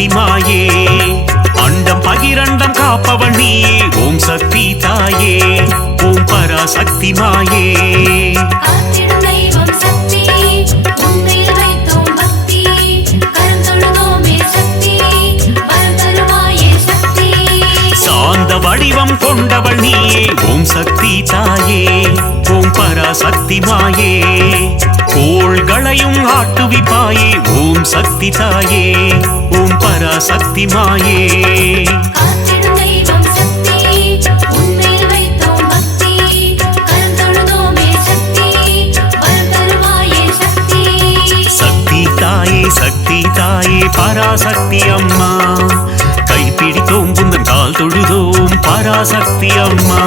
பராசக்தி மாயே அண்டம் பகிரண்டம் காப்பவள் நீயே ஓம் சக்தி தாயே ஓம் பராசக்தி மாயே சாந்த வடிவம் கொண்டவள் நீயே ஓம் சக்தி தாயே ஓம் பராசக்தி மாயே கோள்களையும் ஆட்டுவிப்பாயே ஓம் சக்தி தாயே ஓம் பராசக்தி மாயே சக்தி தாயே சக்தி தாயே பராசக்தி அம்மா கைப்பிடித்தோம் புந்தன் கால் தொழுதோம் பராசக்தி அம்மா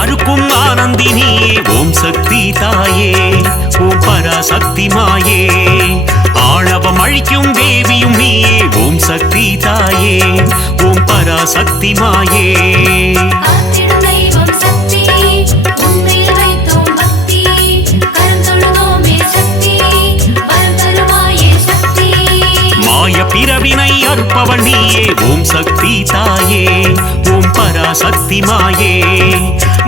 அருக்கும் ஆனந்தினியே ஓம் சக்தி தாயே ஓம் பராசக்தி மாயே ஆணவம் அழிக்கும் தேவியும் நீயே ஓம் சக்தி தாயே ஓம் பராசக்தி மாயே மாய பிறவினை அறுப்பவள் நீயே ஓம் சக்தி தாயே ஓம் பராசக்தி மாயே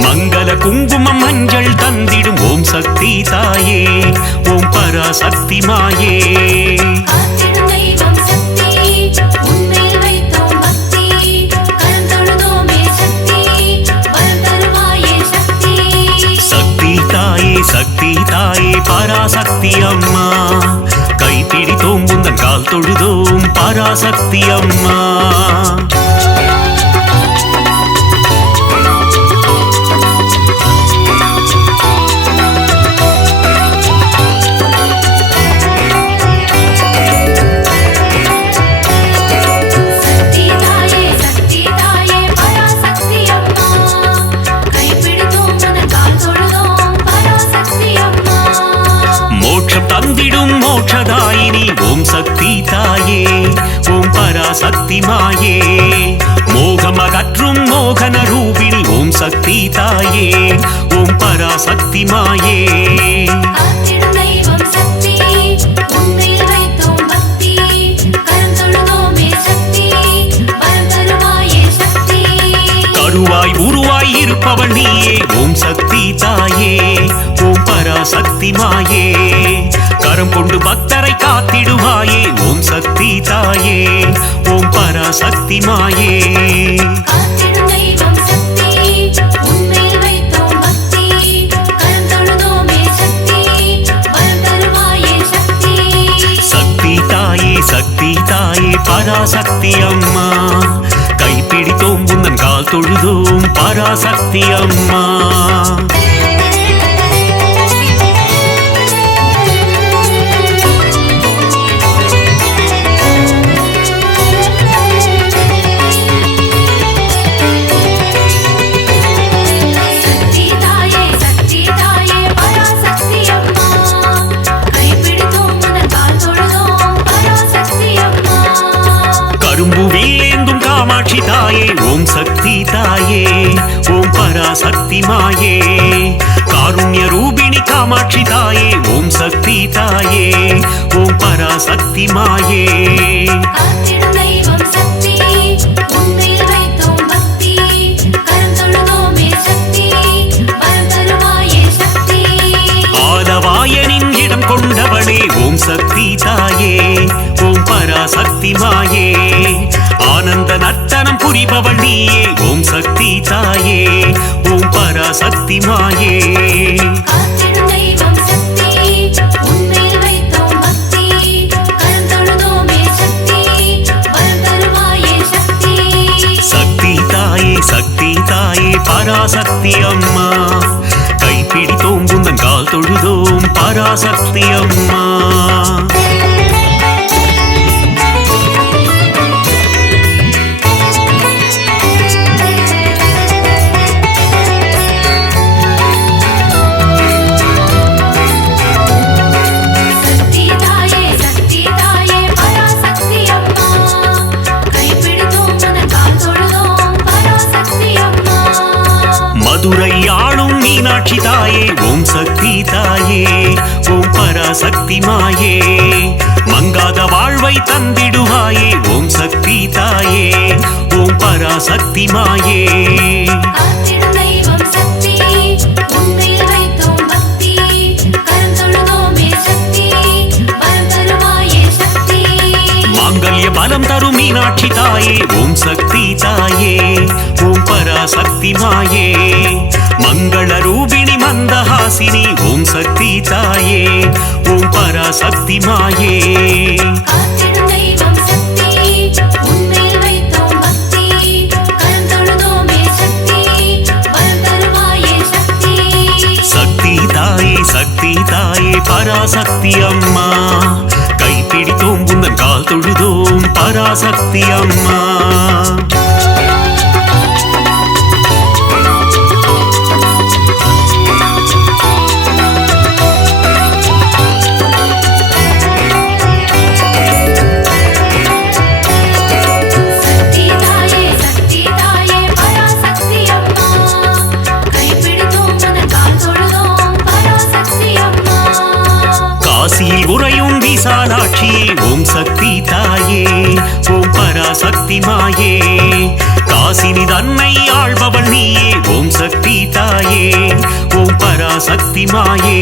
மங்கள குங்குமம் மஞ்சள் தந்திடும் ஓம் சக்தி தாயே ஓம் பராசக்தி மாயே சக்தி தாயே சக்தி தாயே பராசக்தி அம்மா கைப்பிடித்தோம் புந்தன் கால் தொழுதோம் பராசக்தி அம்மா தந்திடும் மோட்சதாயினி ஓம் சக்தி தாயே ஓம் பராசக்தி மாயே மோகமகற்றும் மோகன ரூபிணி ஓம் சக்தி தாயே ஓம் பராசக்தி மாயே கருவாய் உருவாய் இருப்பவள் நீயே ஓம் சக்தி தாயே ஓம் பராசக்தி மாயே கரம் கொண்டு பக்தரை காத்திடுவாயே ஓம் சக்தி தாயே ஓம் பராசக்தி மாயே சக்தி தாயே சக்தி தாயே பராசக்தி அம்மா கைப்பிடித்தோம் புந்தன் கால் தொழுதோம் பராசக்தி அம்மா காமாட்சி தாயே ஓம் சக்தி தாயே ஓம் பராசக்தி மாயே காருண்ய ரூபிணி காமாட்சி தாயே ஓம் சக்தி தாயே ஓம் பராசக்தி மாயே ஆதவாயனின் இடம் கொண்டவளே ஓம் சக்தி தாயே ஓம் பராசக்தி மாயே ஆனந்த நர்த்தனம் புரிபவள் நீயே ஓம் சக்தி தாயே ஓம் பராசக்தி மாயே சக்தி தாயே சக்தி தாயே பராசக்தி அம்மா கைப்பிடித்தோம் புந்தன் கால் தொழுதோம் பராசக்தி அம்மா தாயே ஓம் சக்தி தாயே ஓம் பராசக்தி மாயே மங்காத வாழ்வை தந்திடுவாயே ஓம் சக்தி தாயே ஓம் பராசக்தி மாயே பலம் தரும் மீனாட்சி தாயே ஓம் சக்தி தாயே ஓம் பராசக்தி மாயே மங்கள ரூபிணி மந்தஹாசினி ஓம் சக்தி தாயே ஓம் பராசக்தி மாயே சக்தி தாயே சக்தி தாயே பராசக்தி அம்மா கைப்பிடித்தோம் உந்தன் கால் தொழுதோம் பராசக்தி அம்மா காசியில் உறையும் விசாலாட்சியே ஓம் சக்தி தாயே ஓம் பராசக்தி மாயே காசினி தன்னை ஆள்பவள் நீயே ஓம் சக்தி தாயே ஓம் பராசக்தி மாயே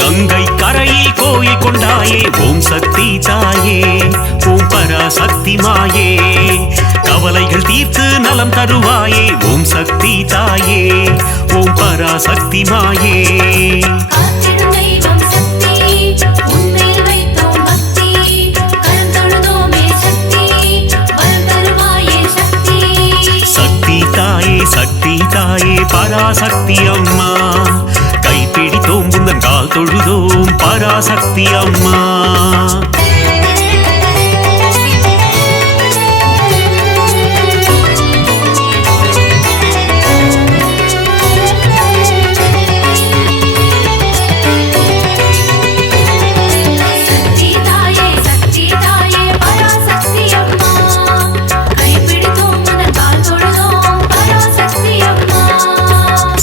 கங்கை கரையில் கோயில் கொண்டாயே ஓம் சக்தி தாயே ஓம் பராசக்தி மாயே கவலைகள் தீர்த்து நலம் தருவாயே ஓம் சக்தி தாயே ஓம் பராசக்தி மாயே சக்தி தாயே சக்தி தாயே பராசக்தி அம்மா கைப்பிடித்தோம் உந்தன் கால் தொழுதோம் பராசக்தி அம்மா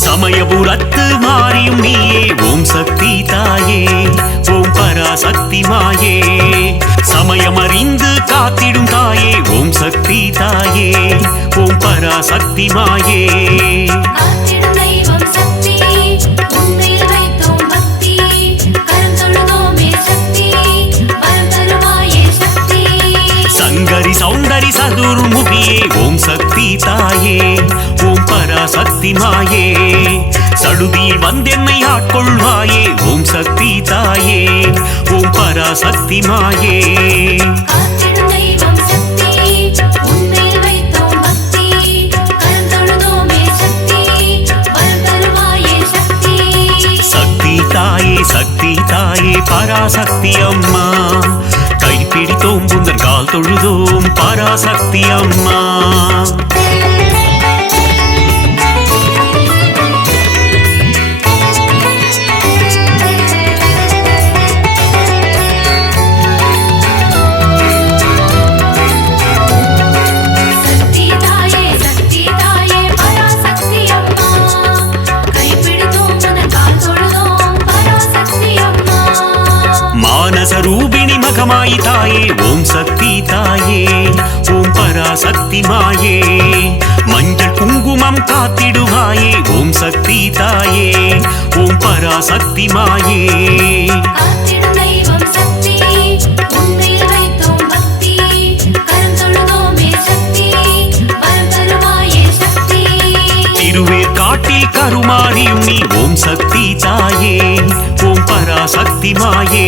சமயபுரத்து மாறியும் நீயே ஓம் சக்தி தாயே ஓம் பராசக்தி மாயே சமயமறிந்து காத்திடும் தாயே ஓம் சக்தி தாயே ஓம் பராசக்தி மாயே சங்கரி சௌந்தரி சதுர்முகியே ஓம் சக்தி தாயே ஓம் பராசக்தி மாயே சடுதியில் வந்தென்னை ஆட்கொள்வாயே ஓம் சக்தி தாயே ஓம் பராசக்தி மாயே சக்தி தாயே சக்தி தாயே பராசக்தி அம்மா கைப்பிடித்தோம் உந்தன் கால் தொழுதோம் பராசக்தி அம்மா ரூபிணி மகமாயி தாயே ஓம் சக்தி தாயே ஓம் பராசக்தி மாயே மஞ்சள் குங்குமம் காத்திடுவாயே ஓம் சக்தி தாயே ஓம் பராசக்தி மாயே திருவேற்காட்டில் கருமாரியும் நீ ஓம் சக்தி தாயே ஓம் பராசக்தி மாயே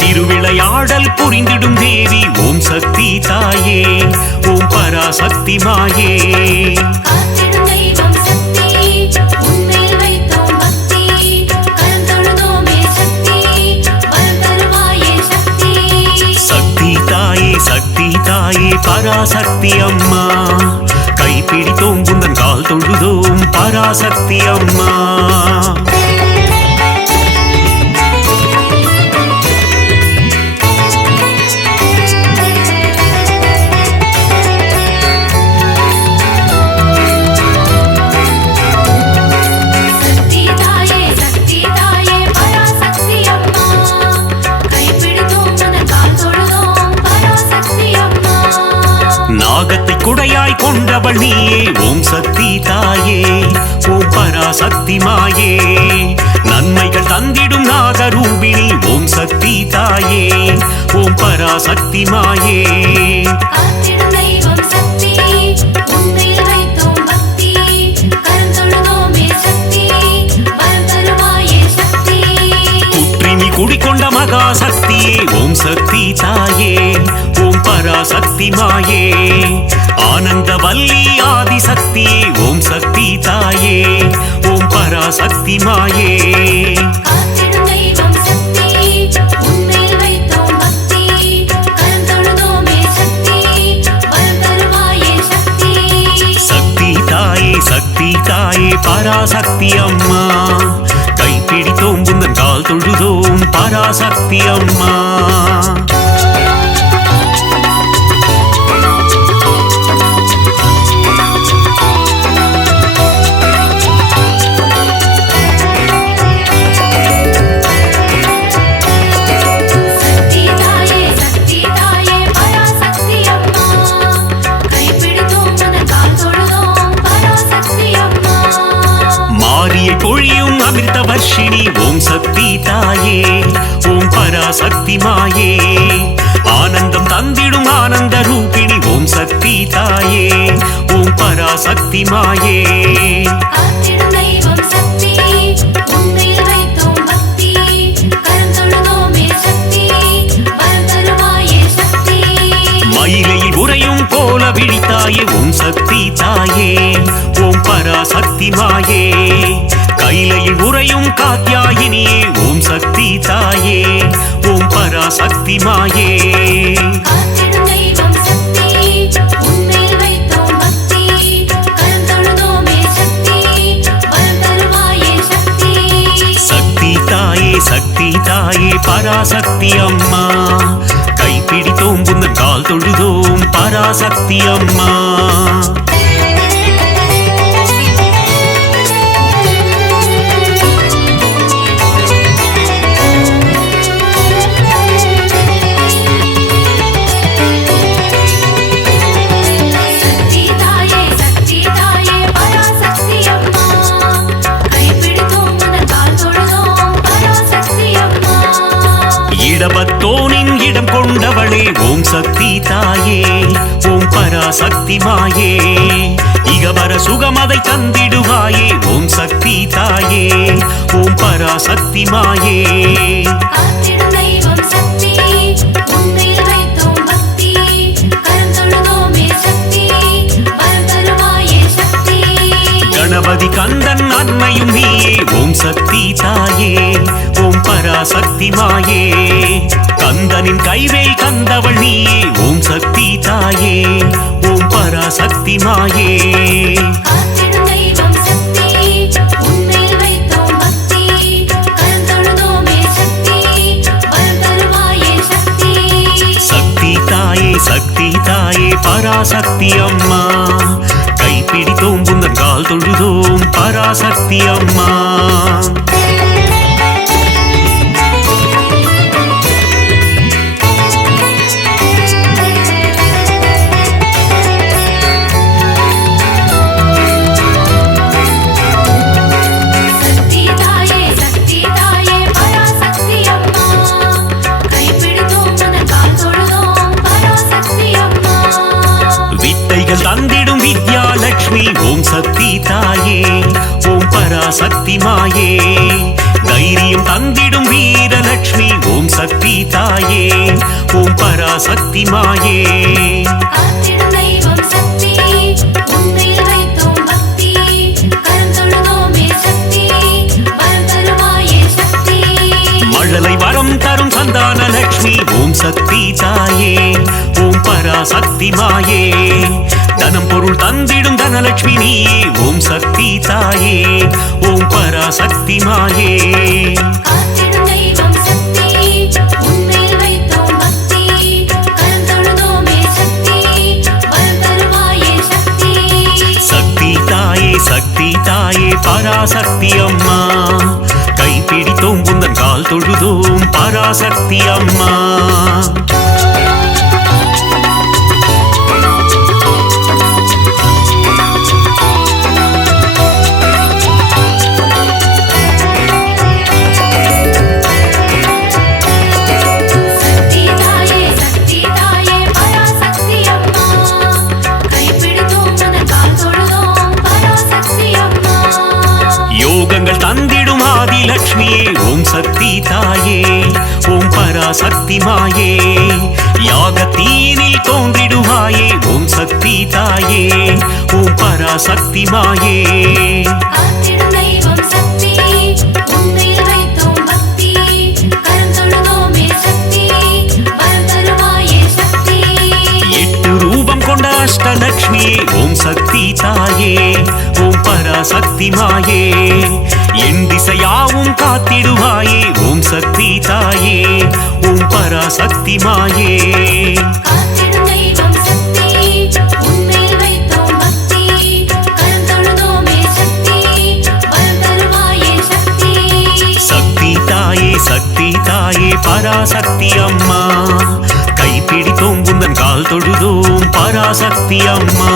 திருவிளையாடல் புரிந்திடும் தேவி ஓம் சக்தி தாயே ஓம் பராசக்தி மாயே சக்தி தாயே சக்தி தாயே பராசக்தி அம்மா கைப்பிடித்தோம் உந்தன் கால் தொழுதோம் பராசக்தி அம்மா வடிவாய் கொண்டவள் நீயே ஓம் சக்தி தாயே ஓம் பராசக்தி மாயே நன்மைகள் தந்திடும் நாகரூபிணி ஓம் சக்தி தாயே ஓம் பராசக்தி மாயே குடிக்கொண்ட மகாசக்தியே ஓம் சக்தி தாயே ஓம் பராசக்தி மாயே ஆனந்த வல்லி ஆதிசக்தியே ஓம் சக்தி தாயே ஓம் பராசக்தி மாயே சக்தி தாயே சக்தி தாயே பராசக்தி அம்மா கைப்பிடித்தோம் உந்தன் கால் தொழுதோம் பராசக்தி அம்மா பொழியும் அமிர்த வர்ஷினி ஓம் சக்தி தாயே ஓம் பராசக்தி மாயே ஆனந்தம் தந்திடும் ஆனந்த ரூபிணி ஓம் சக்தி தாயே ஓம் பராசக்தி மாயே மயிலையில் உறையும் போல விழித்தாயே ஓம் சக்தி தாயே ஓம் பராசக்தி மாயே கைலையில் உறையும் காத்யாயினியே ஓம் சக்தி தாயே ஓம் பராசக்தி மாயே சக்தி தாயே சக்தி தாயே பராசக்தி அம்மா கைப்பிடித்தோம் உந்தன் கால் தொழுதோம் பராசக்தி அம்மா இடபத்தோனின் இடம் கொண்டவளே ஓம் சக்தி தாயே ஓம் பராசக்தி மாயே இகவர சுகமதை தந்திடுவாயே ஓம் சக்தி தாயே ஓம் பராசக்தி மாயே கணபதி கந்தன் அன்னையும் நீயே ஓம் சக்தி தாயே ஓம் பராசக்தி மாயே கந்தனின் கைவேல் கந்தவள் நீயே ஓம் சக்தி தாயே ஓம் பராசக்தி மாயே சக்தி தாயே சக்தி தாயே பராசக்தி அம்மா கைப்பிடித்தோம் உந்தன் கால் தொழுதோம் பராசக்தி அம்மா தந்திடும் வித்யாலட்சுமி ஓம் சக்தி தாயே ஓம் பராசக்தி மாயே தைரியம் தந்திடும் வீரலட்சுமி ஓம் சக்தி தாயே ஓம் பராசக்தி மாயே மழலை வரம் தரும் சந்தான லட்சுமி ஓம் சக்தி தாயே ஓம் பராசக்தி மாயே தனம் பொருள் தந்திடும் தனலட்சுமி நீயே ஓம் சக்தி தாயே ஓம் பராசக்தி மாயே சக்தி தாயே சக்தி தாயே பராசக்தி அம்மா கைப்பிடித்தோம் உந்தன் கால் தொழுதோம் பராசக்தி அம்மா ஓம் சக்தி தாயே ஓம் பராசக்தி மாயே யாகத்தீனில் தோன்றிடுவாயே ஓம் சக்தி தாயே ஓம் பராசக்தி மாயே அஷ்டலக்ஷ்மியே ஓம் சக்தி தாயே ஓம் பராசக்தி மாயே என் திசையாவும் காத்திடுவாயே ஓம் சக்தி தாயே ஓம் பராசக்தி மாயே சக்தி தாயே சக்தி தாயே பராசக்தி அம்மா கைப்பிடித்தோம் உந்தன் கால் தொழுதோம் பராசக்தி அம்மா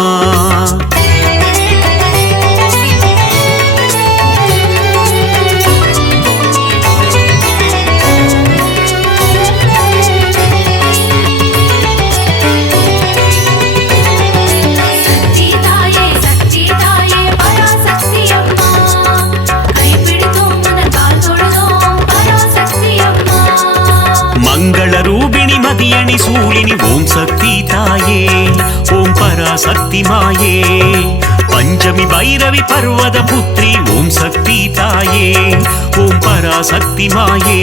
மங்களரூபிணி மதியணி சூழினி ஓம் சக்தி தாயே ஓம் பராசக்தி மாயே பஞ்சமி பைரவி பர்வத புத்ரி ஓம் சக்தி தாயே ஓம் பராசக்தி மாயே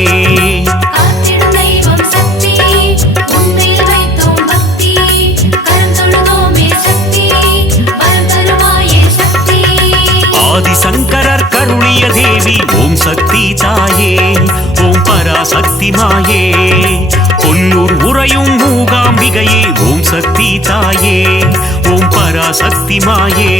ஆதிசங்கரர் கருணிய தேவி ஓம் சக்தி தாயே ஓம் பராசக்தி மாயே கொல்லூர் உறையும் மூகாம்பிகையே ஓம் சக்தி தாயே ஓம் பராசக்தி மாயே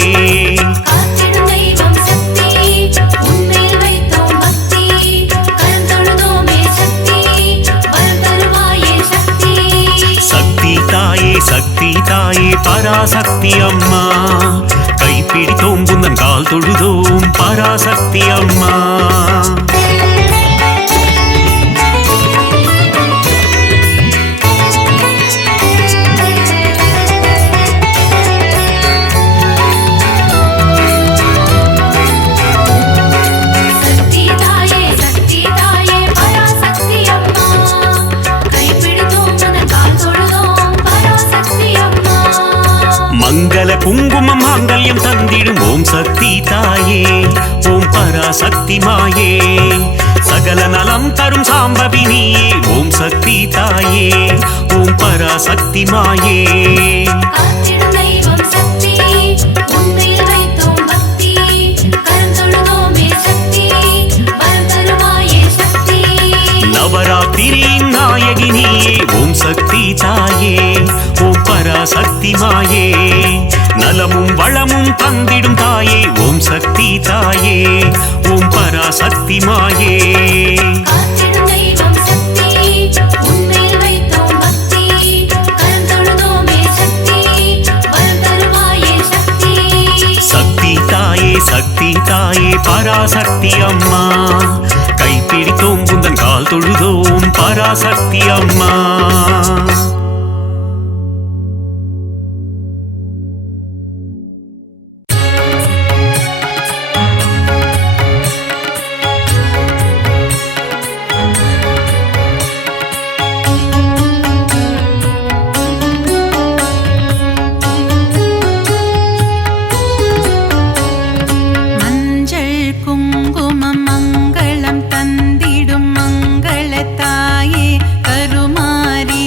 சக்தி தாயே சக்தி தாயே பராசக்தி அம்மா கைப்பிடித்தோம் உந்தன் கால் தொழுதோம் பராசக்தி அம்மா மங்கள குங்குமம் மாங்கல்யம் தந்திடும் ஓம் சக்தி தாயே ஓம் பராசக்தி மாயே சகல நலம் தரும் சாம்பவி நீயே ஓம் சக்தி தாயே ஓம் பராசக்தி மாயே நவராத்திரியின் நாயகினியே ஓம் சக்தி தாயே ஓம் பராசக்தி மாயே நலமும் வளமும் தந்திடும் தாயே ஓம் சக்தி தாயே ஓம் பராசக்தி மாயே சக்தி தாயே சக்தி தாயே பராசக்தி அம்மா கைப்பிடித்தோம் உந்தன் கால் தொழுதோம் பராசக்தி அம்மா தந்திடும் மங்கள தாயே கருமாரி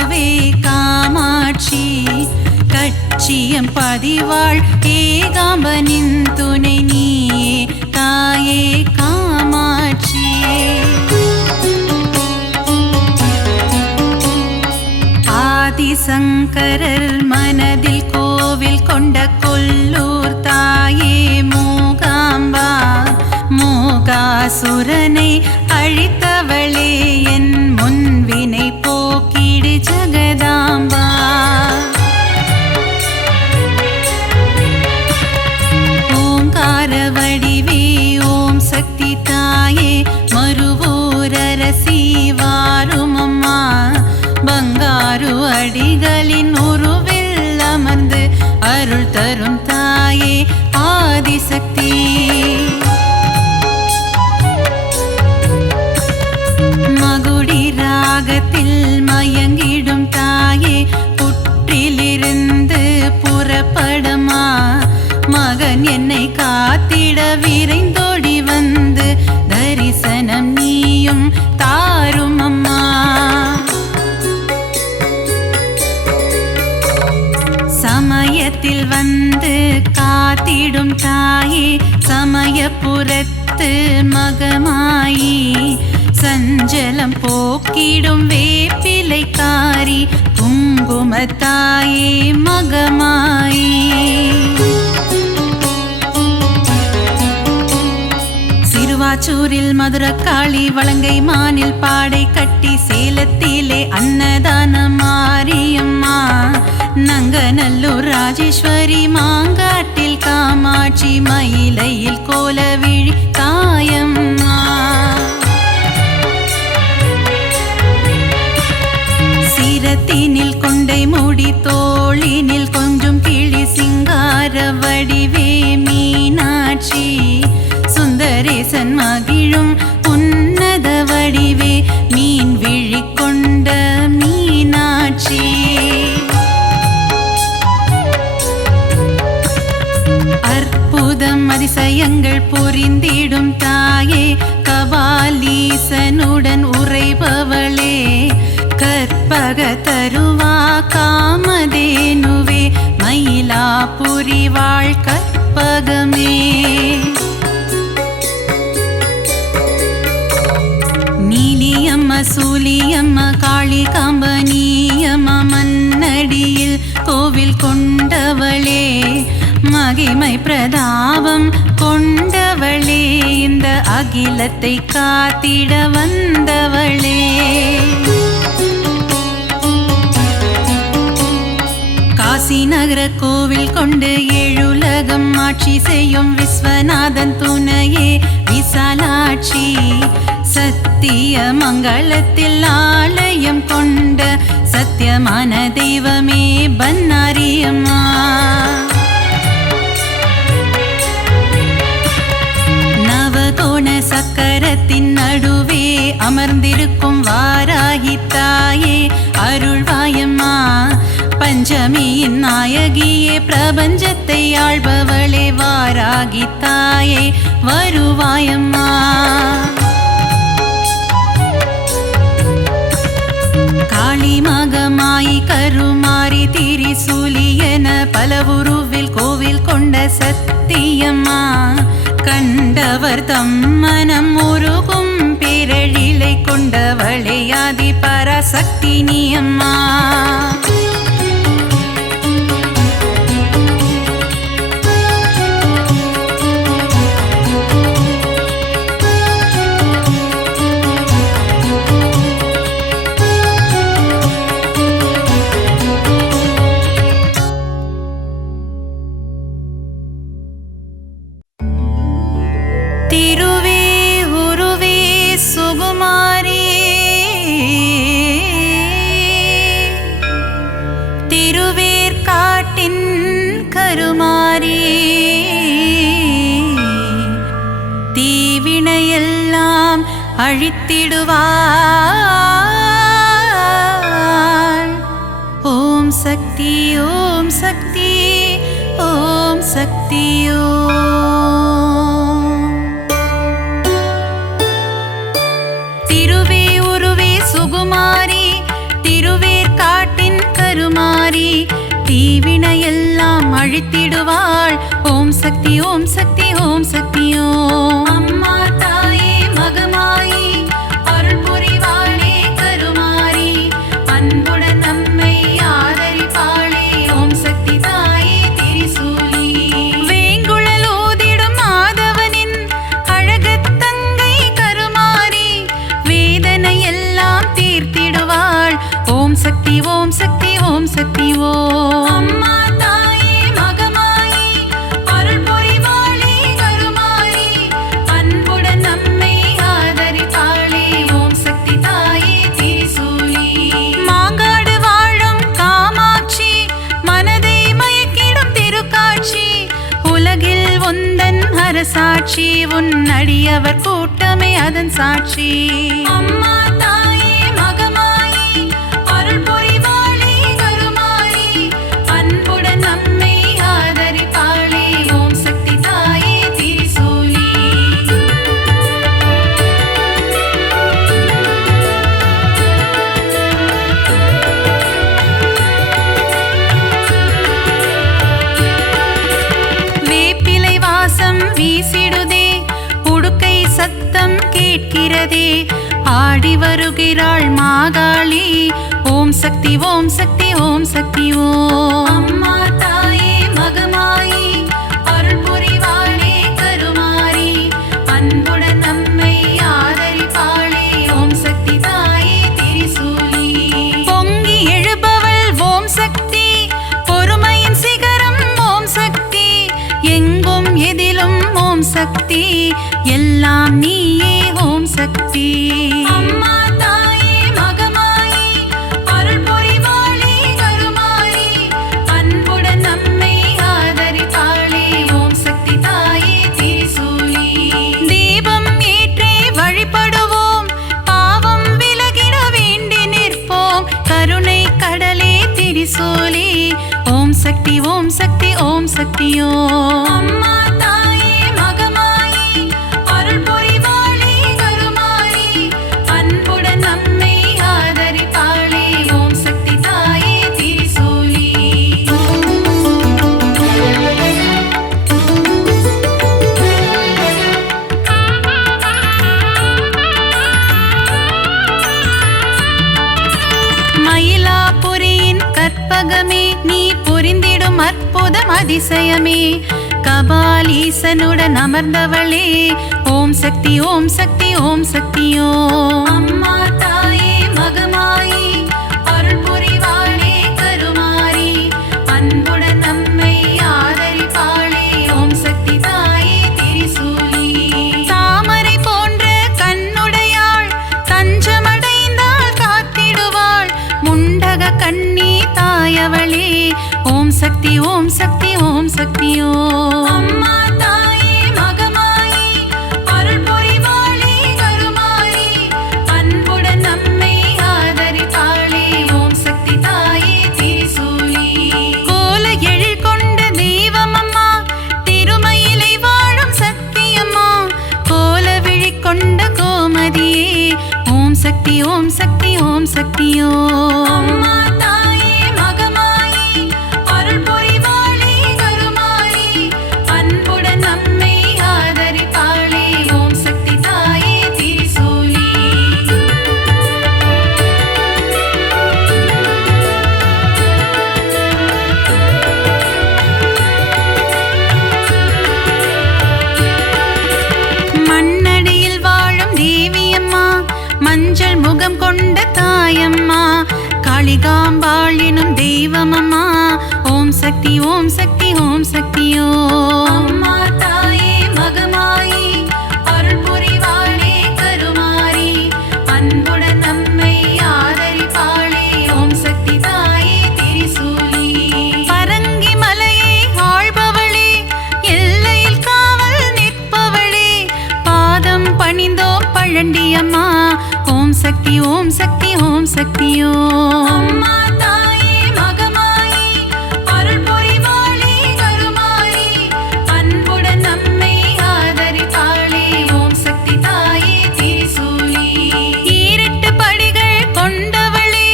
குருவே காமாட்சி கட்சியம் பதிவாள் ஏகாம்பனின் துணை நீயே தாயே காமாட்சி. ஆதிசங்கரர் மனதில் கோவில் கொண்ட கொல்லூர் தாயே மூகாம்பா மூகாசுரனை அழித்தவளே என் முன்வினை போக்கிடு ஜகதாம்பா. ஓங்கார வடிவே ஓம் சக்தி தாயே மறுவூரரசி வாருமம்மா பங்காரு அடிகளின் உருவில் அமர்ந்து அருள் தரும் தாயே ஆதிசக்தி. மகுடி ராகத்தில் மயங்கிடும் தாயே புற்றிலிருந்து புறப்படமா மகன் என்னை காத்திட விரைந்தோடி வந்து தரிசனம் நீயும் தாரும் அம்மா. சமயத்தில் வந்து காத்திடும் தாயே சமயபுரத்து மகமாயி சஞ்சலம் போக்கிடும் வேப்பிலைக்காரி குங்குமத்தாயே மகமாயி. சிறுவாச்சூரில் மதுரக்காளி வலங்கை மானில் பாடை கட்டி சேலத்திலே அன்னதான மாரியம்மா நங்கநல்லூர் ராஜேஸ்வரி மாங்காட்டில் காமாட்சி மயிலையில் கோலவிழி தாயம்மா. சிரத்தினில் கொண்டை மூடி தோளினில் கொஞ்சம் கிளி சிங்கார வடிவே மீனாட்சி சுந்தரேசன் மகிழும் உன்னத வடிவே மீன் விழி கொண்ட மீனாட்சி. அற்புதம் அதிசயங்கள் புரிந்திடும் தாயே கபாலீசனுடன் உறைபவளே கற்பக தருவா காமதேனுவே மயிலாபுரி வாழ் கற்பகமே. நீலியம்ம சூலியம்ம காளிகாம்பனியம்ம மன்னடியில் கோவில் கொண்டவளே மகிமை பிரதாபம் கொண்டவளே இந்த அகிலத்தை காத்திட வந்தவளே. காசி நகர கோவில் கொண்டு ஏழுலகம் ஆட்சி செய்யும் விஸ்வநாதன் துணையே விசாலாட்சி சத்திய மங்களத்தில் ஆலயம் கொண்ட சத்தியமான தெய்வமே பன்னாரியம்மா. நவகோண சக்கரத்தின் நடுவே அமர்ந்திருக்கும் வாராகி தாயே அருள்வாயம்மா பஞ்சமியின் நாயகியே பிரபஞ்சத்தை ஆள்பவளே வாராகி தாயே வருவாயம்மா. காளி மகமாயி கருமாரி திரிசூலியன பலவுருவில் கோவில் கொண்ட சத்தியம்மா கண்டவர் தம்மனம் உருகும் பிறழிலை கொண்டவளே ஆதி பராசக்தி நீயம்மா. திருவே உருவே சுகுமாரி திருவேற்காட்டின் கருமாரி தீவினையெல்லாம் அழித்திடுவாள். ஓம் சக்தி ஓம் சக்தி ஓம் சக்தி ஓம். திருவே உருவே சுகுமாரி திருவேற்காட்டின் கருமாரி தீவினையெல்லாம் அழித்திடுவாள். ஓம் சக்தி ஓம் சக்தி ஓம் சக்தி ஓம். அம்மா தாயே மகமாயி அருள் புரிவாளே கருமாரி அன்புடன் நம்மை ஆதரிப்பாளே. ஓம் சக்தி தாயே திரிசூலி. வேங்குழல் ஊதிடும் மாதவனின் அழகத்தங்கை கருமாரி வேதனை எல்லாம் தீர்த்திடுவாள். ஓம் சக்தி ஓம் சக்தி ஓம் சக்தி ஓம். அம்மா தாயே மகமாயி அருள் புரிவாளே கருமாரி அன்புடன் நம்மை ஆதரிப்பாளே. ஓம் சக்தி தாயே திரிசூலி. மாங்காடு வாழும் காமாட்சி மனதை மயக்கிடும் திருக்காட்சி உலகில் உந்தன் அரசாட்சி உன் அடியவர் கூட்டமே அதன் சாட்சி. அம்மா தாயே மகமாயி அருள் புரிவாளே கருமாரி அன்புடன் நம்மை ஆதரிப்பாளே. ஓம் சக்தி தாயே திரிசூலி. வேப்பிலை வாசம் வீசிடுதே உடுக்கை சத்தம் கேட்கிறதே ஆடி வருகிறாள் மாகாளி. ஓம் சக்தி ஓம் சக்தி ஓம் சக்தி ஓம். அம்மா தாயே மகமாயி அருள் புரிவாளே கருமாரி அன்புடன் நம்மை ஆதரிப்பாளே. ஓம் சக்தி தாயே திரிசூலி. பொங்கி எழுபவள் ஓம் சக்தி பொறுமையின் சிகரம் ஓம் சக்தி எங்கும் எதிலும் ஓம் சக்தி எல்லாம் நீயே ஓம் சக்தி. அம்மா தாயே மகமாயி அருள் புரிவாளே கருமாரி அன்புடன் நம்மை ஆதரிப்பாளே. ஓம் சக்தி தாயே திரிசூலி. தீபம் ஏற்றி வழிபடுவோம் பாவம் விலகிட வேண்டி நிற்போம் கருணை கடலே திரிசூலி. ஓம் சக்தி ஓம் சக்தி ஓம் சக்தி ஓம். அம்மா தாயே மகமாயி அருள் புரிவாளே கருமாரி அன்புடன் நம்மை ஆதரிப்பாளே. ஓம் சக்தி தாயே திரிசூலி. மயிலாபுரியின் கற்பகமே நீ புரிந்திடும் அற்புதம் அதிசயமே கபாலீசனுடன் அமர்ந்தவளே. ஓம் சக்தி ஓம் சக்தி ஓம் சக்தி ஓம். அம்மா தாயே மகமாயி அருள் புரிவாளே கருமாரி அன்புடன் நம்மை ஆதரிப்பாளே. ஓம் சக்தி தாயே திரிசூலி. தாமரை போன்ற கண்ணுடையாள் தஞ்சமடைந்தால் காத்திடுவாள் முண்டக கண்ணி தாயவளே. ஓம் சக்தி ஓம் சக்தி ஓம் சக்தி ஓம். அம்மா தாயே மகமாயி அருள் புரிவாளே கருமாரி அன்புடன் நம்மை ஆதரிப்பாளே. ஓம் சக்தி தாயே திரிசூலி. கோல எழில் கொண்ட தெய்வமம்மா திருமயிலை வாழும் சக்தியம்மா கோல விழி கொண்ட கோமதியே. ஓம் சக்தி ஓம் சக்தி ஓம் சக்தி ஓம். அம்மா தாயே மகமாயி அருள் புரிவாளே கருமாரி அன்புடன் நம்மை ஆதரிப்பாளே. ஓம் சக்தி தாயே திரிசூலி. மண்ணடியில் வாழும் தேவியம்மா மஞ்சள் முகம் கொண்ட தாயம்மா காளிகாம்பாள் எனும் தெய்வமம்மா. ஓம் சக்தி ஓம் சக்தி ஓம் சக்தி ஓம். அம்மா தாயே மகமாயி அருள் புரிவாளே கருமாரி அன்புடன் நம்மை ஆதரிப்பாளே. ஓம் சக்தி தாயே திரிசூலி. பரங்கி மலையை ஆள்பவளே எல்லையில் காவல் நிற்பவளே பாதம் பணிந்தோம் பழண்டியம்மா. ஓம் சக்தி ஓம் சக்தி ஓம் சக்தி ஓம். அம்மா தாயே மகமாயி அருள் புரிவாளே கருமாரி அன்புடன் நம்மை ஆதரிப்பாளே. ஓம் சக்தி தாயே திரிசூலி. ஈரெட்டு படிகள் கொண்டவளே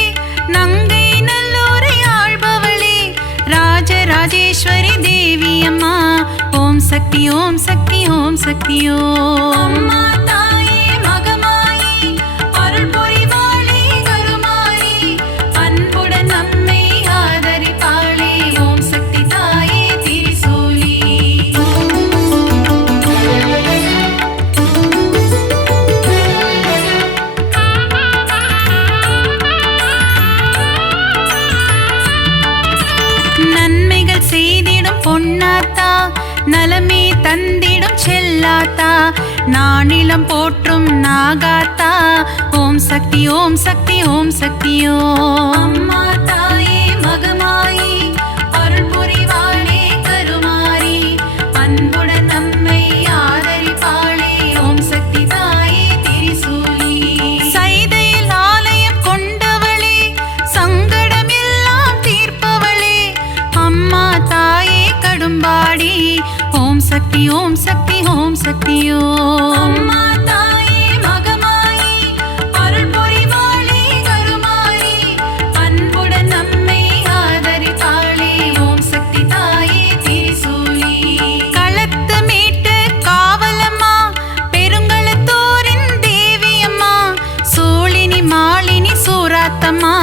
நங்கை நல்லூரை ஓம் சக்தி ஓம் சக்தி ஓம். அம்மா தாயே மகமாயி அருள் புரிவாளே கருமாரி அன்புடன் நம்மை ஆதரிப்பாளே ஓம் சக்தி தாயே திரிசூலி. நன்மைகள் செய்திடும் பொன்னாத்தா நலமே தந்திடும் செல்லாத்தா நானிலம் போற்றும் நாகாத்தா ஓம் சக்தி ஓம் சக்தி ஓம் சக்தி ஓம். அம்மா தாயே மகமாயி அருள் புரிவாளே கருமாரி அன்புடன் நம்மை ஆதரிப்பாளே ஓம் சக்தி தாயே திரிசூலி. சைதையில் ஆலயம் கொண்டவளே சங்கடமெல்லாம் தீர்ப்பவளே அம்மா தாயே கடும்பாடி ஓம் சக்தி ஓம் சக்தி ஓம் சக்தி ஓம். அம்மா தாயே மகமாயி அருள் புரிவாளே கருமாரி அன்புடன் நம்மை ஆதரிப்பாளே ஓம் சக்தி தாயே திரிசூலி. களத்து மீட்டு காவலம்மா பெருங்களத்தூரின் தேவியம்மா சூழினி மாலினி சூராத்தம்மா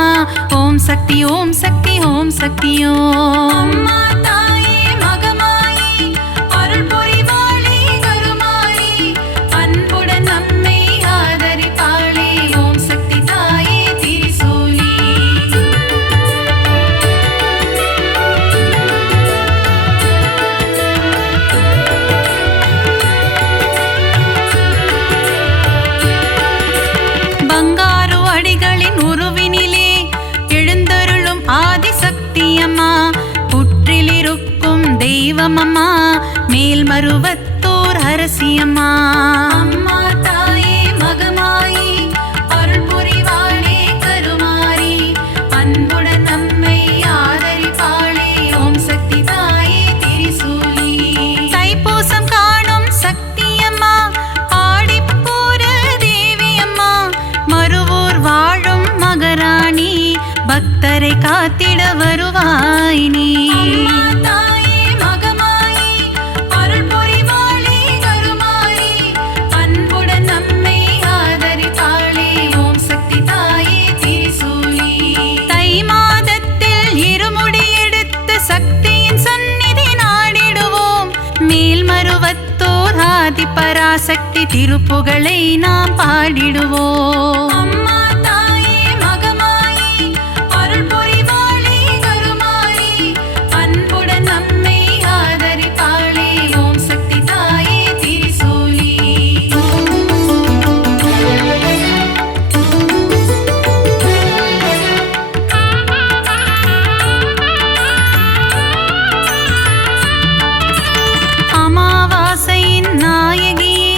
ஓம் சக்தி ஓம் சக்தி ஓம் சக்தி ஓம். அம்மா தாயே மகமாயி அருள் புரிவாளே கருமாரி அன்புடன் நம்மை ஆதரிப்பாளே ஓம் சக்தி தாயே திரிசூலி. பங்காரு அடிகளின் உருவினிலே எழுந்தருளும் ஆதிசக்தி அம்மா புற்றிலிருக்கும் தெய்வமம்மா மேல்மருவத்தூர் அரசியம்மா. அம்மா தாயே மகமாயி அருள் புரிவாளே கருமாரி அன்புடன் நம்மை ஆதரிப்பாளே ஓம் சக்தி தாயே திரிசூலி. தைப்பூசம் காணும் சக்தியம்மா ஆடிப்பூர தேவியம்மா மருவூர் வாழும் மகராணி பக்தரை காத்திட வருவாய் நீ. அம்மா தாயே மகமாயி அருள் புரிவாளே கருமாரி அன்புடன் நம்மை ஆதரிப்பாளே ஓம் சக்தி தாயே திரிசூலி. தை மாதத்தில் இருமுடி எடுத்து சக்தியின் சந்நிதி நாடிடுவோம் மேல்மருவத்தோர் ஆதி பராசக்தி திருப்புகழை நாம் பாடிடுவோம். அம்மா தாயே மகமாயி அருள் புரிவாளே கருமாரி அன்புடன் நம்மை ஆதரிப்பாளே ஓம் சக்தி தாயே திரிசூலி. அமாவாசையின் நாயகியே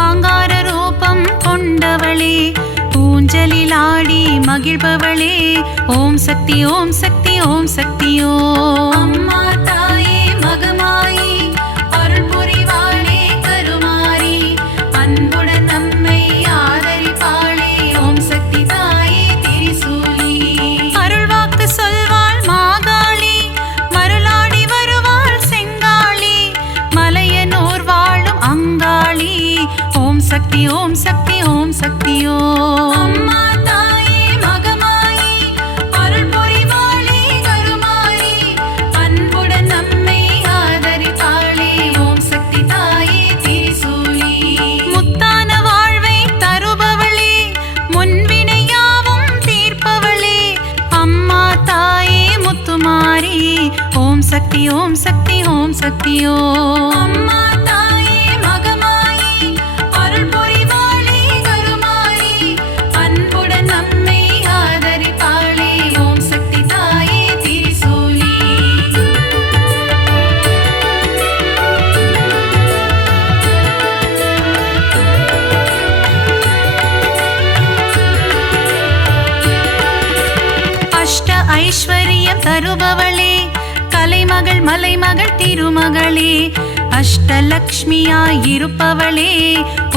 ஆங்கார ரூபம் கொண்டவளே ஊஞ்சலில் ஆடி மகிழ்பவளே ஓம் சக்தி ஓம் சக்தி ஓம் சக்தி ஓம். அம்மா தாயே மகமாயி அருள் புரிவாளே கருமாரி அன்புடன் நம்மை ஆதரிப்பாளே ஓம் சக்தி தாயே திரிசூலி. அருள்வாக்கு சொல்வாள் மாகாளி மருளாடி வருவாள் செங்காளி மலையனூர் வாழும் அங்காளி ஓம் சக்தி ஓம் சக்தி ஓம் சக்தி ஓம். அம்மா தாயே மகமாயி அருள் புரிவாளே கருமாரி அன்புடன் நம்மை ஆதரிப்பாளே ஓம் சக்தி தாயே திரிசூலி. முத்தான வாழ்வை தருபவளே முன்வினையாவும் தீர்ப்பவளே அம்மா தாயே முத்துமாரி ஓம் சக்தி ஓம் சக்தி ஓம் சக்தி ஓம். அம்மா தாயே மகமாயி அருள் புரிவாளே கருமாரி அன்புடன் நம்மை ஆதரிப்பாளே ஓம் சக்தி தாயே திரிசூலி. அஷ்ட ஐஸ்வர்யம் தருபவளே கலைமகள் மலைமகள் திருமகளே அஷ்டலக்ஷ்மியாயிருப்பவளே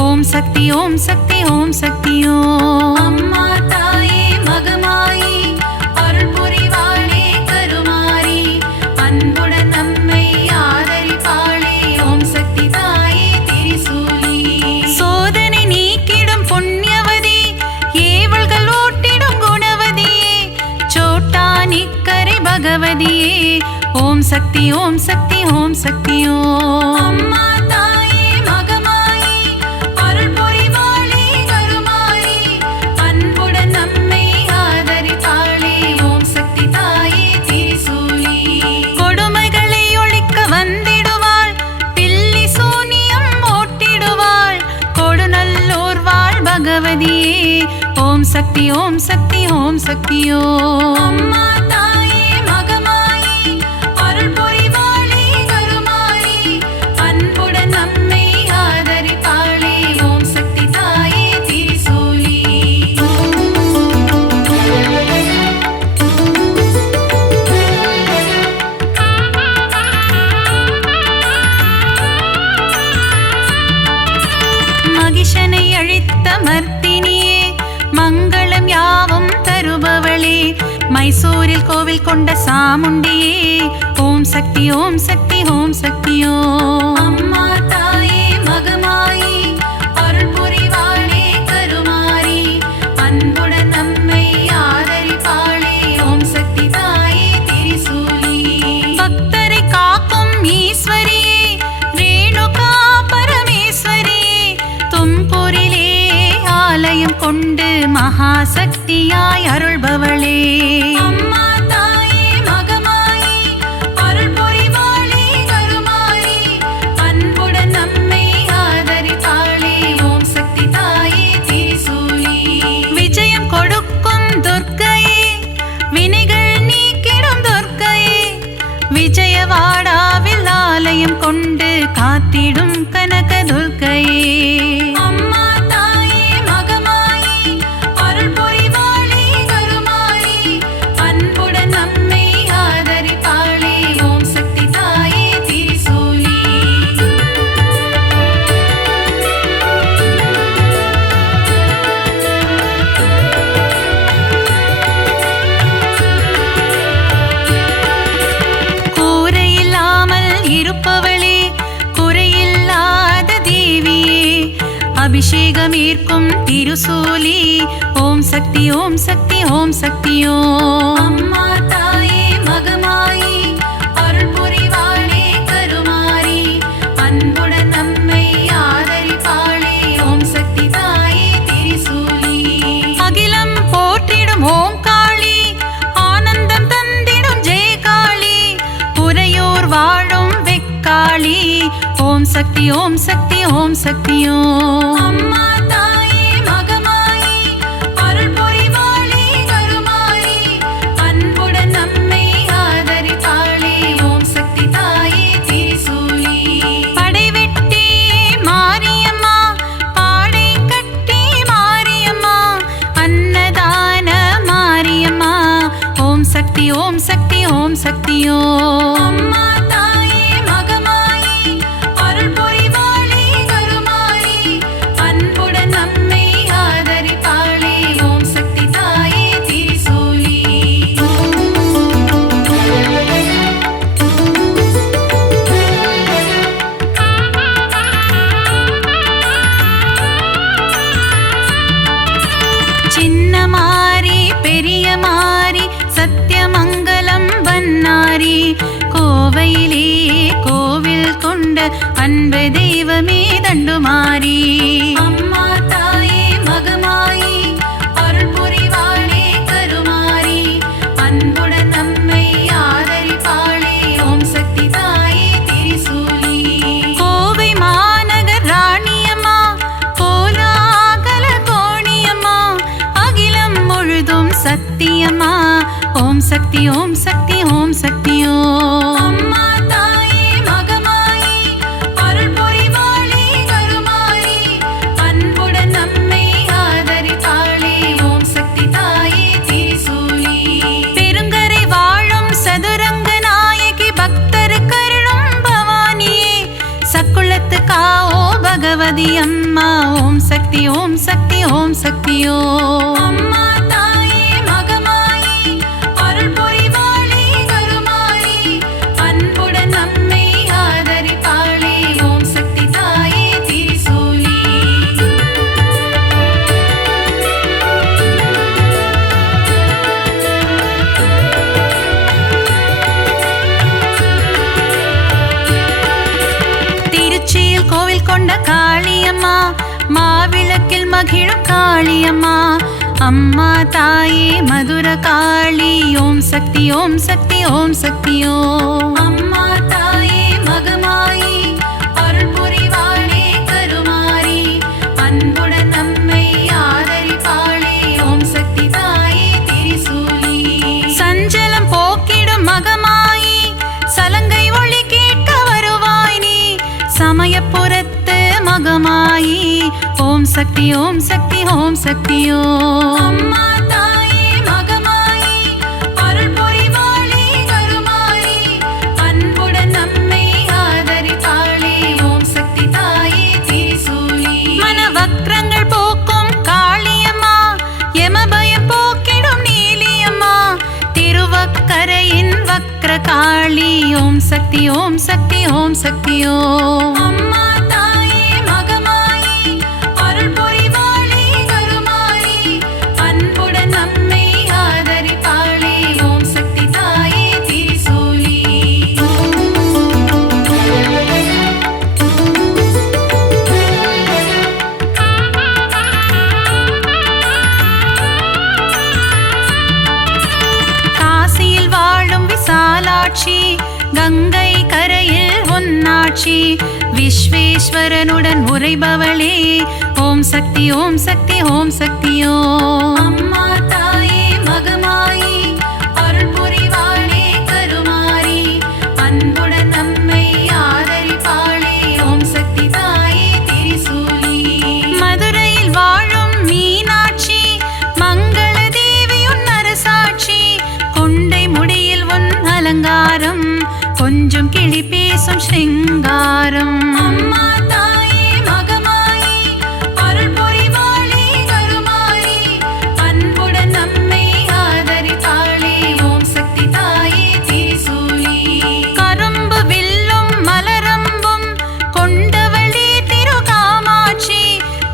ஓம் சக்தி ஓம் சக்தி ஓம் சக்தி ஓம். அம்மா தாயே மகமாயி அருள் புரிவாளே கருமாரி அன்புடன் நம்மை ஆதரிப்பாளே ஓம் சக்தி பகவதியே ஓம் சக்தி ஓம் சக்தி ஓம் சக்தி ஓம் அம்மா தாயே மகமாயி அருள் புரிவாளே கருமாரி அன்புடன் நம்மை ஆதரித்தாளே ஓம் சக்தி தாயே திரிசூலி கொடுமைகளை ஒழிக்க வந்திடுவாள் பில்லி சூனியம் ஓட்டிடுவாள் கொடுநல்லோர் வாழ் பகவதியே ஓம் சக்தி ஓம் சக்தி ஓம் சக்தி ஓம் அம்மா தாயே மகமாயி அருள் புரிவாளே கருமாரி அன்புடன் நம்மை ஆதரிப்பாளே ஓம் சக்தி தாயே திரிசூலி மகிஷனை அழித்த மர்த்தினியே மங்களம் யாவும் தருபவளே மைசூரில் கோவில் கொண்ட சாமுண்டியே ஓம் சக்தி ஓம் சக்தி ஓம் சக்தி ஓம் அம்மா தாயே மகமாயி அருள் புரிவாளே கருமாரி அன்புடன் நம்மை ஆதரிப்பாளே ஓம் சக்தி தாயே திரிசூலி பக்தரை காக்கும் ஈஸ்வரியே ரேணுகா பரமேஸ்வரியே தும்பூரிலே ஆலயம் கொண்டு மகாசக்தியாய் அருள்பவளே அம்மா தாயே மகமாயி அருள் புரிவாளே கருமாரி அன்புடன் நம்மை ஆதரிப்பாளே ஓம் சக்தி தாயே திரிசூலி விஜயம் கொடுக்கும் துர்க்கையே வினைகள் நீக்கிடும் துர்க்கையே விஜயவாடாவில் ஆலயம் கொண்டு காத்திடும் கனக துர்க்கையே அம்மா தாயே மகமாயி அருள் புரிவாளே கருமாரி அன்புடன் நம்மை ஆதரிப்பாளே ஓம் சக்தி தாயே திரிசூலி கூரையில்லாமல் இருப்பவளே குறையில்லாத தேவியே அபிஷேகம் ஈர்க்கும் திருசூலி ஓம் சக்தி ஓம் சக்தி ஓம் சக்தி ஓம் அம்மா தாயே மகமாயி அருள் புரிவாளே கருமாரி அன்புடன் நம்மை ஆதரிப்பாளே ஓம் சக்தி தாயே திரிசூலி அகிலம் போற்றிடும் ஓம் காளி ஆனந்தம் தந்திடும் ஜெய காளி உறையூர் வாழும் வெக்காளி ஓம் சக்தி ஓம் சக்தி ஓம் சக்தி ஓம் அம்மா தாயே மகமாயி அருள் புரிவாளே கருமாரி அன்புடன் நம்மை ஆதரிப்பாளே ஓம் சக்தி தாயே திரிசூலி படைவெட்டி மாரியம்மா பாடை கட்டி மாரியம்மா அன்னதான மாரியம்மா ஓம் சக்தி ஓம் சக்தி ஓம் சக்தி ஓம் அம்மா தாயே மகமாயி அருள் புரிவாளே கருமாரி அன்புடன் நம்மை ஆதரிப்பாளே ஓம் சக்தி தாயே திரிசூலி சின்ன மாரி பெரிய மாரி சத்தியமங்கலம் வன்னாரி கோவையிலே கோவில் கொண்ட அன்பு தெய்வமே தண்டுமாரி அம்மா தாயே மகமாயி அருள் புரிவாளே கருமாரி அன்புடன் நம்மை ஆதரிப்பாளே ஓம் சக்தி தாயே திரிசூலி கோவை மாநகர் ராணியம்மா கோலாகல கோணியம்மா அகிலம் முழுதும் சத்தியம்மா ஓம் சக்தி ஓம் சக்தி ஓம் சக்தி ஓம் அம்மா தாயே மகமாயி அருள் புரிவாளே கருமாரி அன்புடன் நம்மை ஆதரிப்பாளே ஓம் சக்தி தாயே திரிசூலி பெருங்கரை வாழும் சதுரங்க நாயகி பக்தர் கருளும் பவானியே சக்குளத்து காவோ பகவதி அம்மா ஓம் சக்தி ஓம் சக்தி ஓம் சக்தி ஓம் அம்மா தாயே மகமாயி அருள் புரிவாளே கருமாரி அன்புடன் நம்மை ஆதரிப்பாளே ஓம் சக்தி தாயே திரிசூலி காளியம்மா மாவிளக்கில் மகிழும் காளியம்மா அம்மா தாயே மதுர காளி ஓம் சக்தி ஓம் சக்தி ஓம் சக்தி ஓம் அம்மா தாயே மகமாயி அருள் புரிவாளே கருமாரி அன்புடன் நம்மை ஆதரிப்பாளே ஓம் சக்தி தாயே திரிசூலி சஞ்சலம் போக்கிடும் மகமாயி சலங்கை ஒளி கேட்க வருவாய் நீ சமயப்புறத்து மகமாயி ஓம் சக்தி ஓம் சக்தி ஓம் சக்தி ஓம் அம்மா தாயே மகமாயி அருள் புரிவாளே கருமாரி அன்புடன் நம்மை ஆதரிப்பாளே ஓம் சக்தி தாயே திரிசூலி மனவக்ரங்கள் போக்கும் காளியம்மா யமபயம் போக்கிடும் நீலியம்மா திருவக்கரையின் வக்ர காளி ஓம் சக்தி ஓம் சக்தி ஓம் சக்தி ஓம் அம்மா தாயே மகமாயி அருள் புரிவாளே கருமாரி அன்புடன் நம்மை ஆதரிப்பாளே ஓம் சக்தி தாயே திரிசூலி காசியில் வாழும் விசாலாட்சி கங்கை கரையில் உன்னாட்சி விஸ்வேஸ்வரனுடன் உரைபவளே ஓம் சக்தி ஓம் சக்தி ஓம் சக்தி ஓம் அம்மா தாயே மகமாயி அருள் புரிவாளே கருமாரி அன்புடன் நம்மை ஆதரிப்பாளே ஓம் சக்தி தாயே திரிசூலி மதுரையில் வாழும் மீனாட்சி மங்கள தேவியுன் அரசாட்சி கொண்டை முடியில் உன் அலங்காரம் கொஞ்சம் கிளி பேசும் ஸ்ருங்காரம் அம்மா தாயே மகமாயி அருள் புரிவாளே கருமாரி அன்புடன் நம்மை ஆதரிப்பாளே ஓம் சக்தி தாயே திரிசூலி கரும்பு வில்லும் மலரம்பும் கொண்டவளே திருகாமாட்சி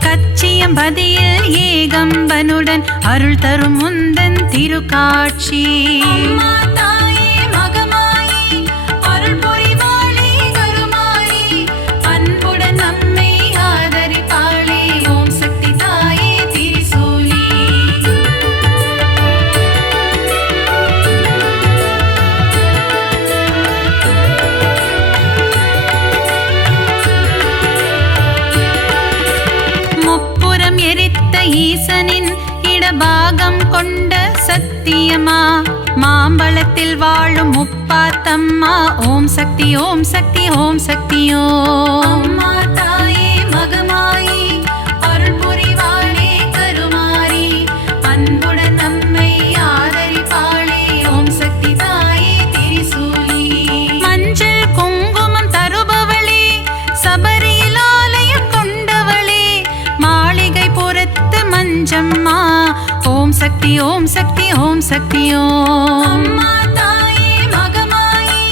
கச்சியம்பதியில் ஏகம்பனுடன் அருள் தரும் முந்தன் திருக்காட்சி அம்மா தாயே மகமாயி அருள் புரிவாளே கருமாரி அன்புடன் நம்மை ஆதரிப்பாளே ஓம் சக்தி தாயே திரிசூலி முப்புறம் எரித்த ஈசனின் இடபாகம் கொண்ட சத்தியமா மாம்பழத்தில் வாழும் முப்பாத்தம்மா ஓம் சக்தி ஓம் சக்தி ஓம் சக்தி ஓம் அம்மா தாயே மகமாயி அருள் புரிவாளே கருமாரி அன்புடன் நம்மை ஆதரிப்பாளே ஓம் சக்தி தாயே திரிசூலி மஞ்சள் குங்குமம் தருபவளே சபரியில் ஆலயம் கொண்டவளே மாளிகை புறத்து மஞ்சம்மா ஓம் சக்தி ஓம் சக்தி ஓம் சக்தி ஓம் அம்மா தாயே மகமாயி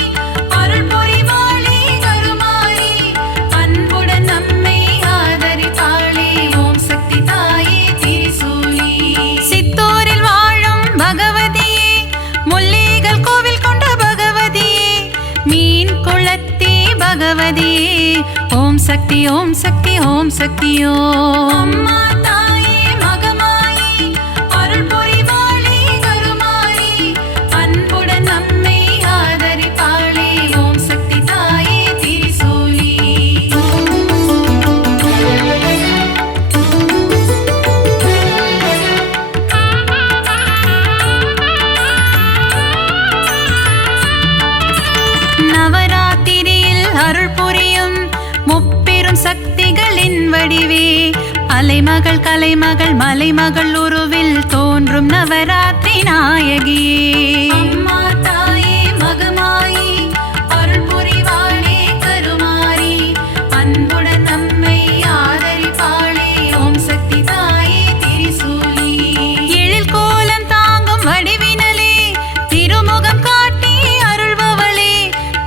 அருள் புரிவாளே கருமாரி அன்புடன் நம்மை ஆதரிப்பாளே ஓம் சக்தி தாயே திரிசூலி சித்தூரில் வாழும் பகவதியே முல்லைகள் கோவில் கொண்ட பகவதியே மீன் குளத்தி பகவதியே ஓம் சக்தி ஓம் சக்தி ஓம் சக்தி ஓம் அம்மா தாயே மகமாயி அருள் புரிவாளே கருமாரி அன்புடன் நம்மை ஆதரிப்பாளே ஓம் சக்தி தாயே திரிசூலி நவராத்திரியில் அருள் புரியும் முப்பெரும் சக்திகளின் வடிவே அலைமகள் கலைமகள் மலைமகள் உருவில் தோன்றும் நவராத்திரி நாயகியே அம்மா தாயே மகமாயி அருள் புரிவாளே கருமாரி அன்புடன் நம்மை ஆதரிப்பாளே ஓம் சக்தி தாயே திரிசூலி எழில் கோலம் தாங்கும் வடிவினலே திருமுகம் காட்டி அருள்பவளே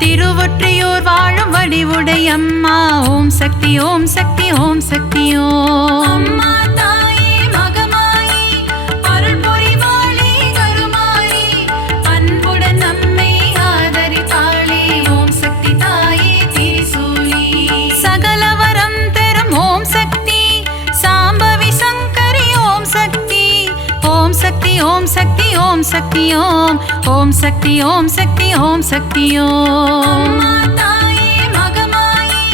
திருவொற்றியூர் வாழும் வடிவுடையம்மா ஓம் சக்தி ஓம் சக்தி ஓம் சக்தி ஓம் அம்மா தாயே மகமாயி அருள் புரிவாளே கருமாரி அன்புடன் நம்மை ஆதரிப்பாளே ஓம் சக்தி தாயே திரிசூலி சகலவரம் தரும் சக்தி ஓம் சக்தி ஓம் சக்தி ஓம் ஓம் சக்தி ஓம் சக்தி ஓம் சக்தி ஓம் தாயே மகமாயி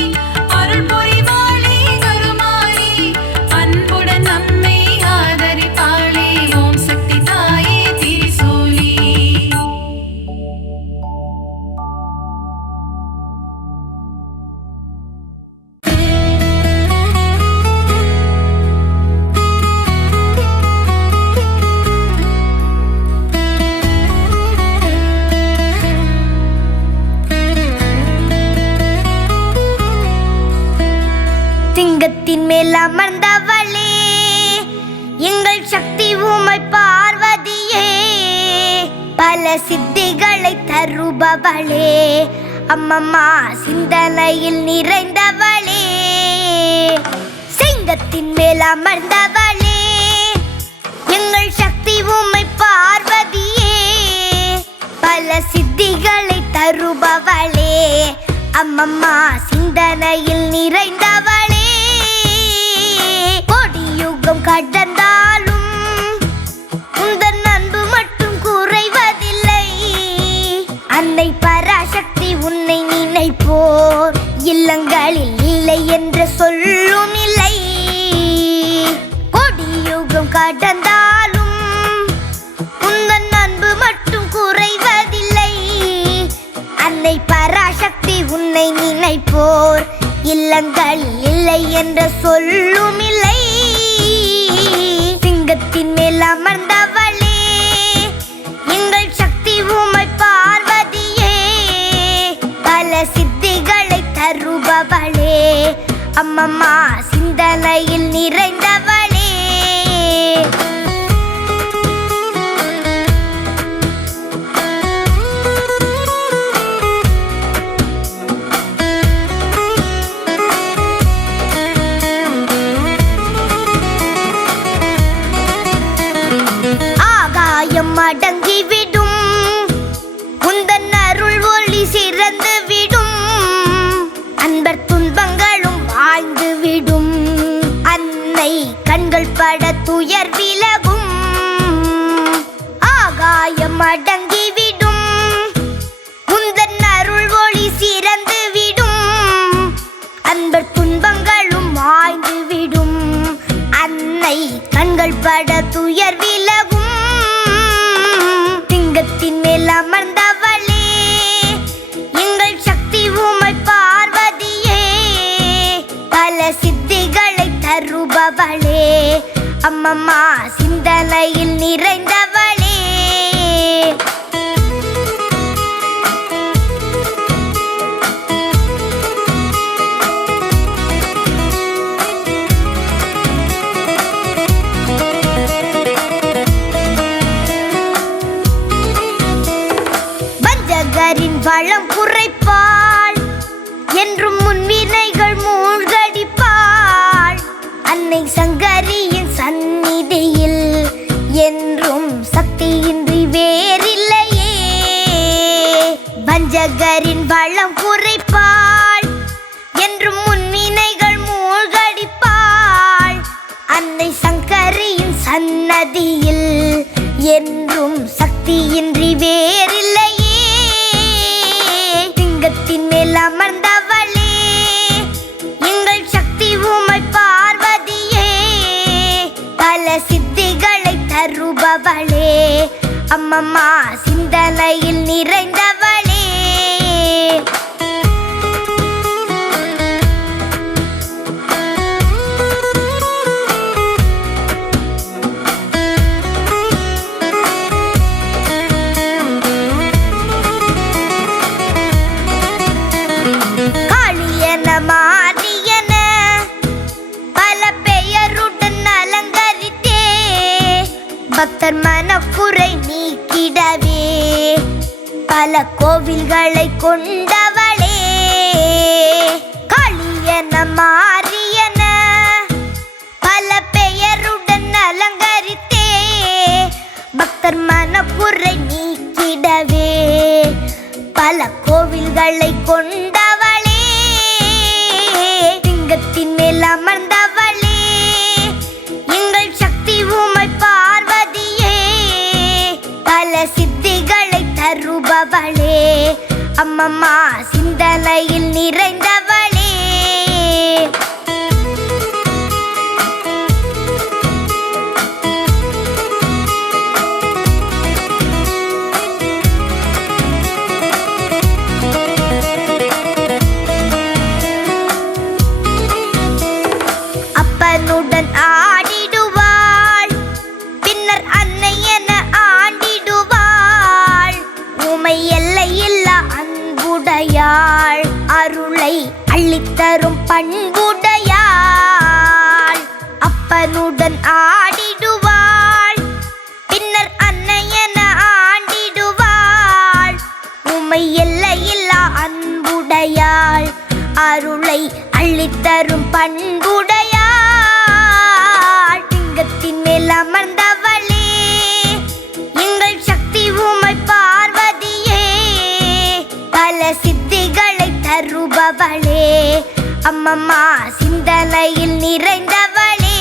அருள் புரிவாளே கருமாயி அன்புடன் நம்மை ஆதரிப்பாளே ஓம் சக்தி தாயே திரிசூலி சிங்கத்தின் மேல் அமர்ந்தவளே எங்கள் சக்தி உமை பார்வதியே பல சித்திகளை தருபவளே அம்மம்மா சிந்தனையில் நிறைந்தவளே சிங்கத்தின் மேல் அமர்ந்தவளே எங்கள் சக்தி உமை பார்வதியே பல சித்திகளை தருபவளே அம்மம்மா சிந்தனையில் நிறைந்தவளே கொடியுகம் கடந்தாலும் உந்தன் அன்பு மட்டும் குறைவதில்லை அன்னை பராசக்தி உன்னை நினைப்போர் இல்லங்களில் இல்லை என்று சொல்லும் இல்லை கொடியுகம் கடந்தாலும் உந்தன் அன்பு மட்டும் குறைவதில்லை அன்னை பராசக்தி உன்னை நினைப்போர் இல்லங்களில் இல்லை என்று சொல்லும் இல்லை சிங்கத்தின் மேல் அமர்ந்தவளே எங்கள் சக்தி உமை பார்வதியே பல சித்திகளை தருபவளே அம்மம்மா சிந்தனையில் நிறைந்தவளே அடங்கிவிடும் உந்தன் அருள் ஒளி சிறந்து விடும் அன்பர் துன்பங்களும் வாழ்ந்து விடும் அன்னை கண்கள் பட துயர் விலகும் ஆகாயம் அடங்கிவிடும் உந்தன் அருள் ஒளி சிறந்து விடும் அன்பர் துன்பங்களும் வாழ்ந்து விடும் அன்னை கண்கள் பட துயர் விலகும் சிங்கத்தின் மேல் அமர்ந்தவளே எங்கள் சக்தி உமை பார்வதியே பல சித்திகளை தருபவளே அம்மம்மா சிந்தனையில் நிறைந்தவளே வளம் குறைப்பாள் என்றும் முன்வினைகள் மூழ்கடிப்பாள் அன்னை சங்கரியின் சந்நிதியில் என்றும் சக்தியின்றி வேறில்லையே வஞ்சகரின் வளம் குறைப்பாள் என்றும் முன்வினைகள் மூழ்கடிப்பாள் அன்னை சங்கரியின் சன்னதியில் என்றும் சக்தியின்றி வேறில்லையே சிங்கத்தின் மேல் அமர்ந்தவளே எங்கள் சக்தி உமை பார்வதியே பல சித்திகளை தருபவளே அம்மம்மா சிந்தனையில் நிறைந்தவளே மாரியன பல பெயருடன் அலங்கரித்தே பக்தர் மனக்குறை நீக்கிடவே பல கோவில்களை கொண்டவளே காளியன மாரியன பல பெயருடன் அலங்கரித்தே பக்தர் மனக்குறை நீக்கிடவே பல கோவில்களை கொண்டவளே சிங்கத்தின் மேல் அமர்ந்தவளே எங்கள் சக்தி உமை பார்வதியே அம்மம்மா சிந்தனையில் நிறைந்தவளே. அப்பனுடன் ஆடிடுவாள், பின்னர் அன்னை என ஆண்டிடுவாள். உமை எல்லையில்லா அன்புடையாள், அருளை அள்ளித்தரும் பண்புடையாள். அப்பனுடன் ஆடிடுவாள், பின்னர் அன்னை என ஆண்டிடுவாள். உமை எல்லையில்லா அன்புடையாள், அருளை அள்ளித்தரும் பண்புடையாள். லிங்கத்தின் மேல் அமர்ந்தவளே, எங்கள் சக்தி உமை பார்வதியே. பல சித்திகளை தருபவளே, அம்மம்மா சிந்தனையில் நிறைந்தவளே.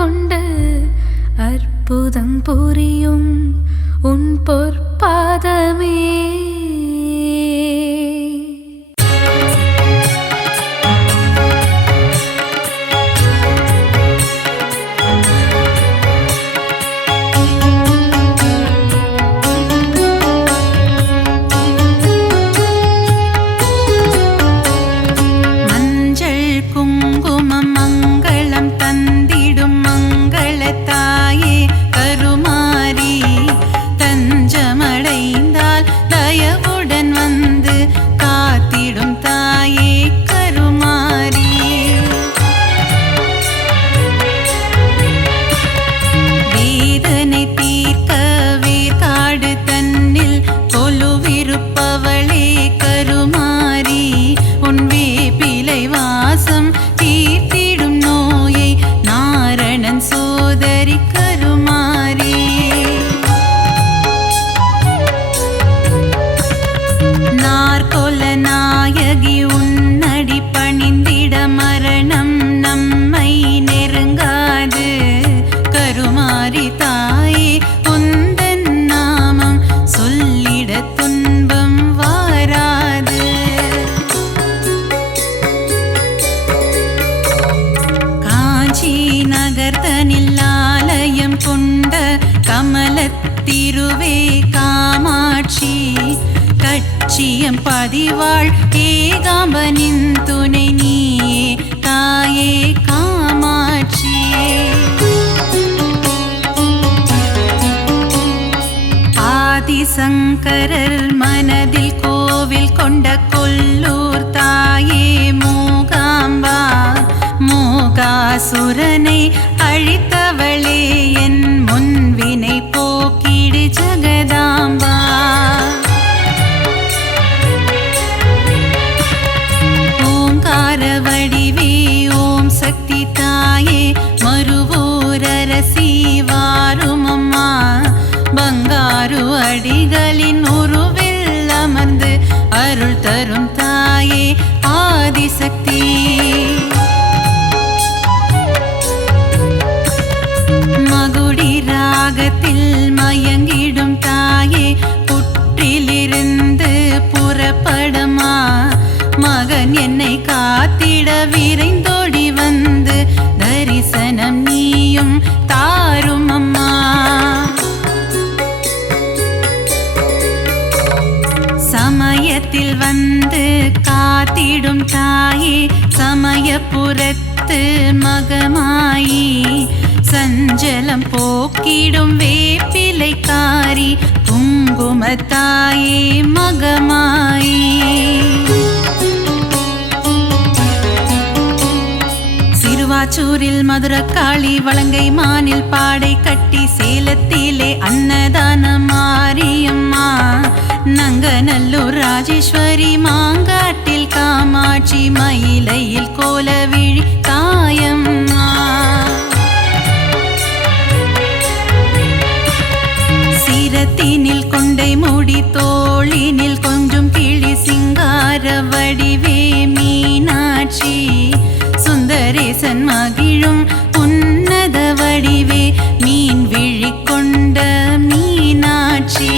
கொண்டு அற்புதம் புரியும் உன் பொற்பாதமே. திருவே காமாட்சி கட்சியம் பதிவாள் ஏகாம்பனின் துணை நீயே தாயே காமாட்சி. ஆதிசங்கரர் மனதில் கோவில் கொண்ட கொல்லூர் தாயே மூகாம்பா மூகாசுரனை அழித்தவளே என் முன்வினை போக்கிடு ஜகதாம்பா. ஓங்கார வடிவே ஓம் சக்தி தாயே மறுவோரரசி வாருமம்மா பங்காரு அடிகளின் உருவில் அமர்ந்து அருள் தரும் தாயே ஆதிசக்தி. மகுடி ராகத்தில் மயங்கிடும் தாயே புற்றிலிருந்து புறப்படமா மகன் என்னை காத்திட விரைந்தோடி வந்து தரிசனம் நீயும் தாரும் அம்மா. சமயத்தில் வந்து காத்திடும் தாயே சமயபுரத்து மகமாயி சஞ்சலம் போக்கிடும் வேப்பிலைக்காரி குங்குமத்தாயே மகமாயி. சிறுவாச்சூரில் மதுரக்காளி வலங்கை மானில் பாடை கட்டி சேலத்திலே அன்னதான மாரியம்மா நங்கநல்லூர் ராஜேஸ்வரி மாங்காட்டில் காமாட்சி மயிலையில் கோலவிழி தாயம்மா. சிரத்தினில் கொண்டை மூடி தோளினில் கொஞ்சம் கிளி சிங்கார வடிவே மீனாட்சி சுந்தரேசன் மகிழும் உன்னத வடிவே மீன் விழி கொண்ட மீனாட்சி.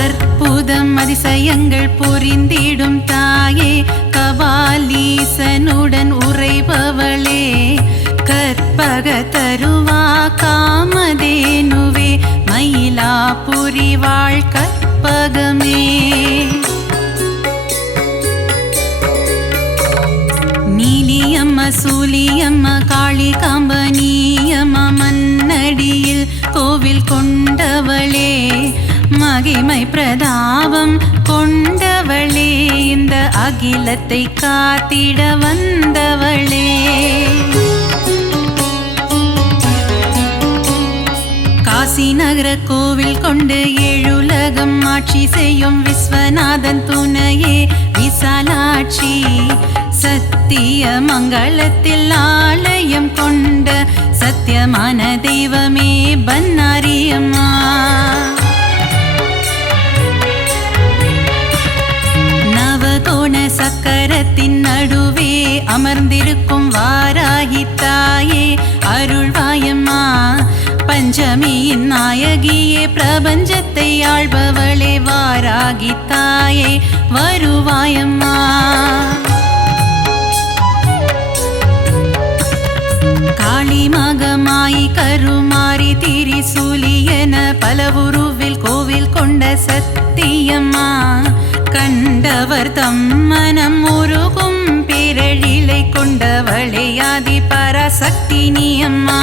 அற்புதம் அதிசயங்கள் புரிந்திடும் தாயே கபாலீசனுடன் உறைபவளே கற்பக தருவா காமதேனுவே மயிலாபுரி வாழ் கற்பகமே. நீலியம்ம சூலியம்ம காளிகாம்பனியம்ம மன்னடியில் கோவில் கொண்டவளே மகிமை பிரதாபம் கொண்டவளே இந்த அகிலத்தை காத்திட வந்தவளே. காசி நகர கோவில் கொண்டு ஏழுலகம் ஆட்சி செய்யும் விஸ்வநாதன் துணையே விசாலாட்சி சத்திய மங்களத்தில் ஆலயம் கொண்ட சத்தியமான தெய்வமே பன்னாரியம்மா. நவகோண சக்கரத்தின் நடுவே அமர்ந்திருக்கும் வாராகி தாயே அருள்வாயம்மா. பஞ்சமியின் நாயகியே பிரபஞ்சத்தை ஆள்பவளே வாராகி தாயே வருவாயம்மா. காளி மகமாயி கருமாரி திரிசூலி என பல உருவில் கோவில் கொண்ட சத்தியம்மா. கண்டவர் தம் மனம் உருகும் பேரழிலை கொண்டவளே ஆதி பராசக்தி நீ அம்மா.